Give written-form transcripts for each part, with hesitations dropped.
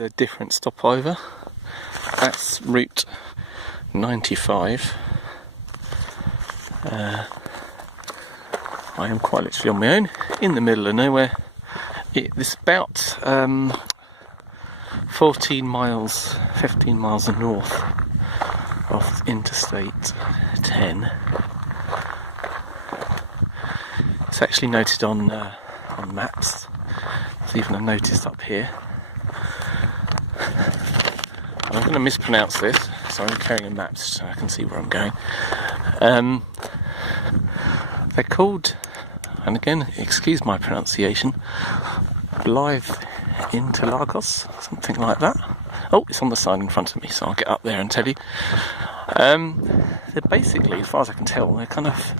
a different stopover. That's route 95. I am quite literally on my own, in the middle of nowhere. It's about 15 miles north of Interstate 10. It's actually noted on maps. There's even a notice up here. I'm going to mispronounce this, so I'm carrying a map so I can see where I'm going. They're called, and again, excuse my pronunciation, Blythe Intaglios, something like that. Oh, it's on the sign in front of me, so I'll get up there and tell you. They're basically, as far as I can tell, they're kind of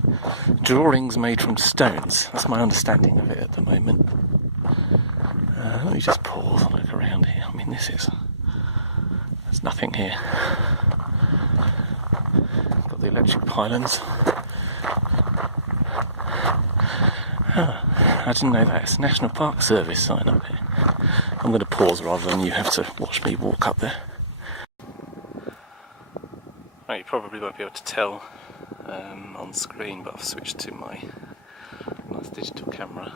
drawings made from stones. That's my understanding of it at the moment. Let me just pause and look around here. I mean, there's nothing here. Got the electric pylons. I didn't know that. It's a National Park Service sign up here. I'm going to pause rather than you have to watch me walk up there. Right, you probably won't be able to tell on screen, but I've switched to my nice digital camera.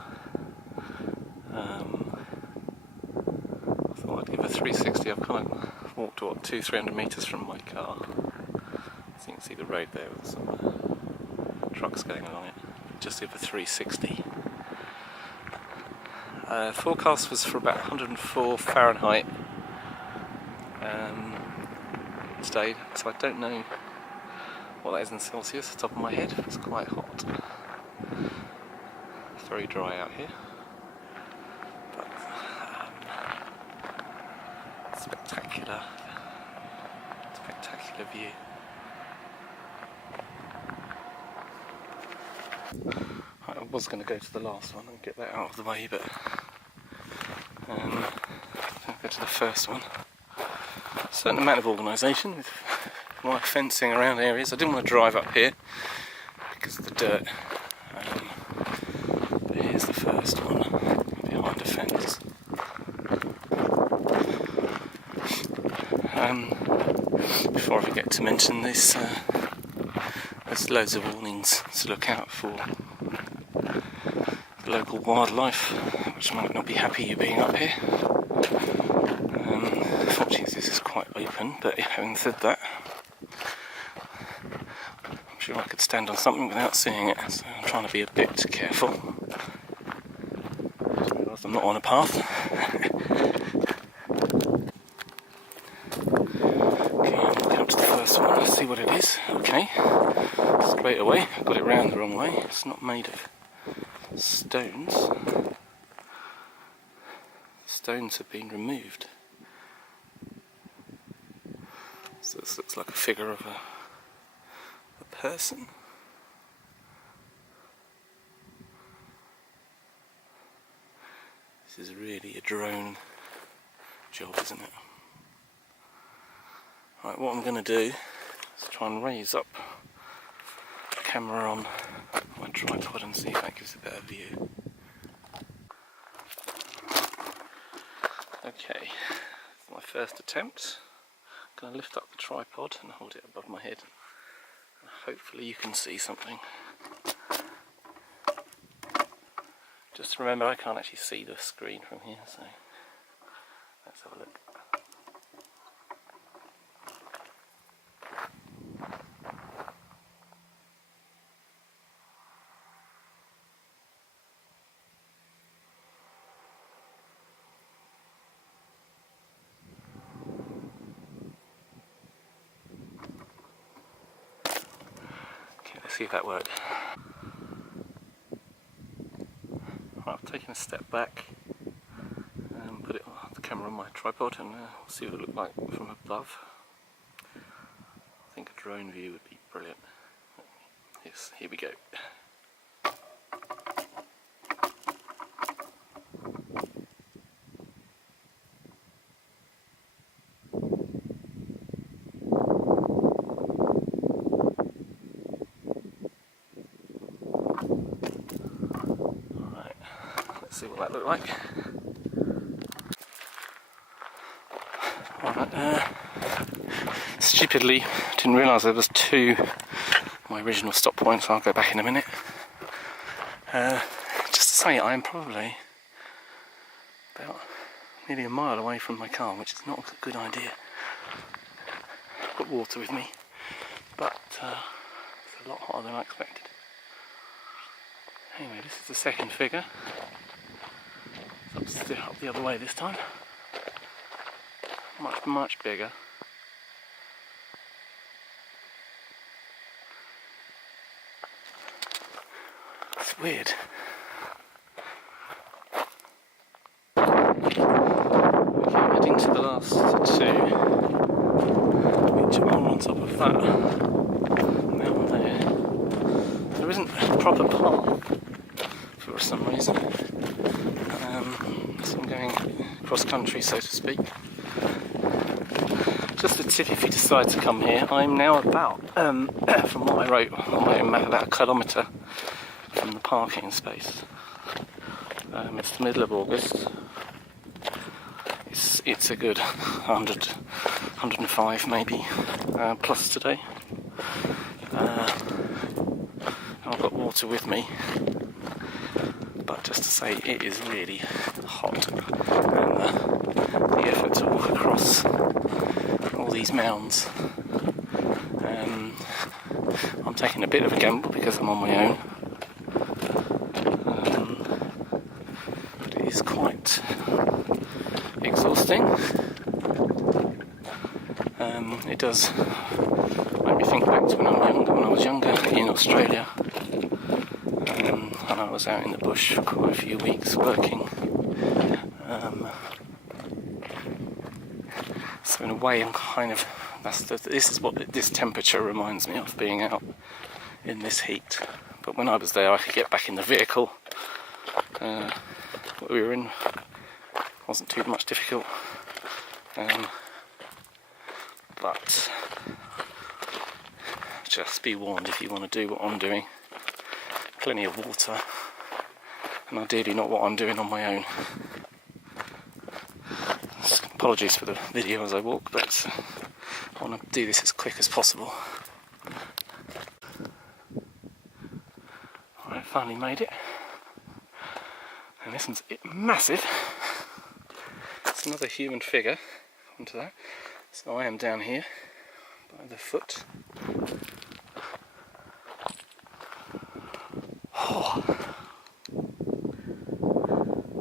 I thought I'd give a 360. I've kind of walked 200-300 metres from my car. So you can see the road there with some trucks going along it. Just give a 360. Forecast was for about 104 Fahrenheit today, so I don't know what that is in Celsius off the top of my head. It's quite hot. It's very dry out here, but spectacular view. I was going to go to the last one and get that out of the way, but I'll go to the first one. A certain amount of organisation with my fencing around areas. I didn't want to drive up here because of the dirt. But here's the first one behind a fence. Before I forget to mention this, there's loads of warnings to look out for the local wildlife, which might not be happy you being up here. Fortunately this is quite open, but having said that, I'm sure I could stand on something without seeing it, so I'm trying to be a bit careful. I realise I'm not on a path. Okay, I'll come to the first one, let's see what it is. Okay, straight away, I got it round the wrong way. It's not made of stones. Stones have been removed. So this looks like a figure of a person. This is really a drone job, isn't it? Right, what I'm going to do is try and raise up the camera on my tripod and see if that gives a better view. Okay, my first attempt. I'm going to lift up the tripod and hold it above my head. And hopefully you can see something. Just remember, I can't actually see the screen from here, so let's have a look. See if that worked. Right, I've taken a step back and put the camera on my tripod and see what it looked like from above. I think a drone view would be brilliant. Yes, here we go. See what that looked like. Stupidly, didn't realise there was two my original stop points. I'll go back in a minute. Just to say, I am probably about nearly a mile away from my car, which is not a good idea. I've got water with me, but it's a lot hotter than I expected. Anyway, this is the second figure. It's up the other way this time. Much bigger. It's weird. Okay, heading to the last two, which are on top of that mountain there. There isn't a proper path for some reason, so I'm going cross country, so to speak. Just a tip if you decide to come here, I'm now about, from what I wrote on my own map, about a kilometre from the parking space. It's the middle of August. It's a good 100, 105 maybe, plus today. I've got water with me, but just to say it is really hot, and the effort to walk across all these mounds, I'm taking a bit of a gamble because I'm on my own, but it is quite exhausting. It does make me think back to when I was younger in Australia, and I was out in the bush for quite a few weeks working. So in a way, I'm kind of this is what this temperature reminds me of, being out in this heat. But when I was there, I could get back in the vehicle. What we were in wasn't too much difficult, but just be warned if you want to do what I'm doing. Plenty of water, and ideally not what I'm doing on my own. Apologies for the video as I walk, but I want to do this as quick as possible. Alright, finally made it. And this one's massive. It's another human figure onto that. So I am down here by the foot. Oh.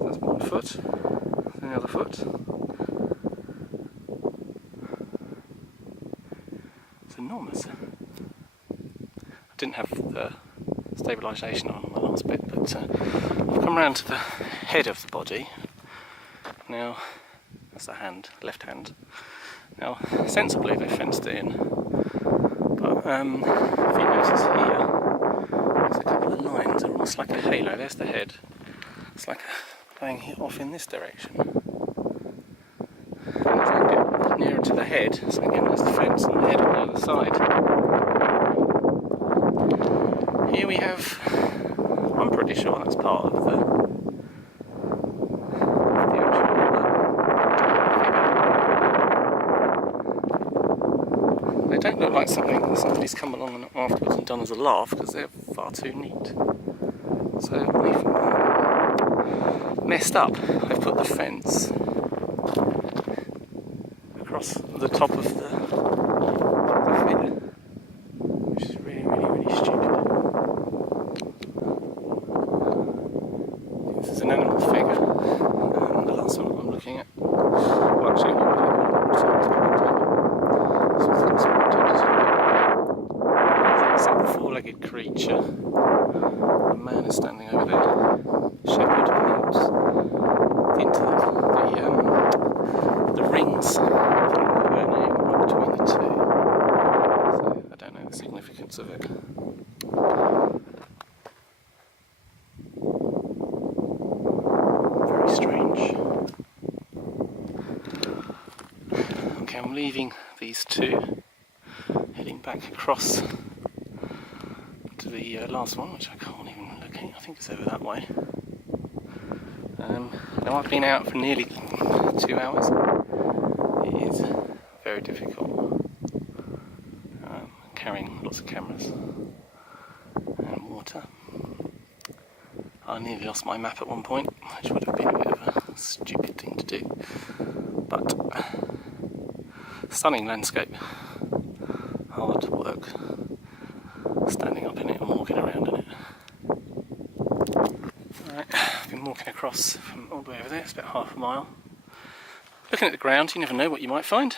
That's one foot. That's the other foot. It's enormous. I didn't have the stabilisation on the last bit, but I've come round to the head of the body. Now, that's the hand, left hand. Now, sensibly they fenced it in, but if you notice here, there's a couple of lines, they're almost like a halo. There's the head. It's like going off in this direction. And as I get nearer to the head, so again there's the fence and the head on the other side. Here we have, I'm pretty sure that's part of the They don't look like something that somebody's come along afterwards and done as a laugh, because they're far too neat. So we've messed up. I've put the fence across the top of the figure, which is really stupid. This is an animal figure, and the last one I'm looking at, well, actually, it's like a four-legged creature. A man is standing over there, shepherd perhaps, into the rings right between the two. So I don't know the significance of it. Very strange. Okay, I'm leaving these two, heading back across to the last one, which I can't even look at. I think it's over that way. Now I've been out for nearly 2 hours. It is very difficult. Carrying lots of cameras and water. I nearly lost my map at one point, which would have been a bit of a stupid thing to do. But stunning landscape, hard work standing up in it and walking around in it. Right, I've been walking across from all the way over there, it's about half a mile. Looking at the ground, you never know what you might find.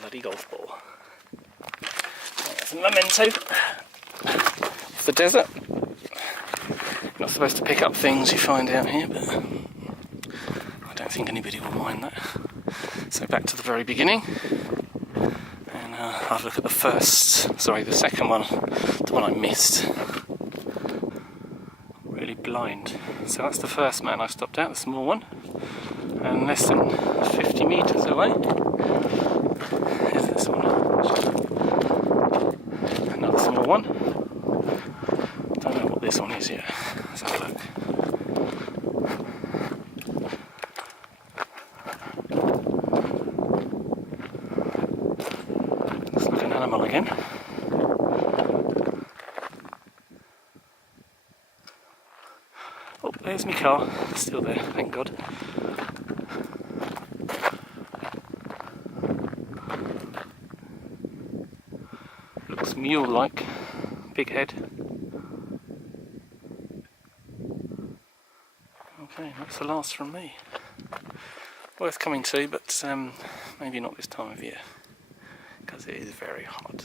Bloody golf ball. There's a memento of the desert. You're not supposed to pick up things you find out here, but I don't think anybody will mind that. So back to the very beginning, and I'll look at the second one, the one I missed. Really blind. So that's the first man I stopped at, the small one, and less than 50 metres away is this one. Another small one. Don't know what this one is yet. Let's have a look. Looks like an animal again. Oh, there's my car. Still there, thank God. Looks mule-like. Big head. Okay, that's the last from me. Worth coming to, but maybe not this time of year, because it is very hot.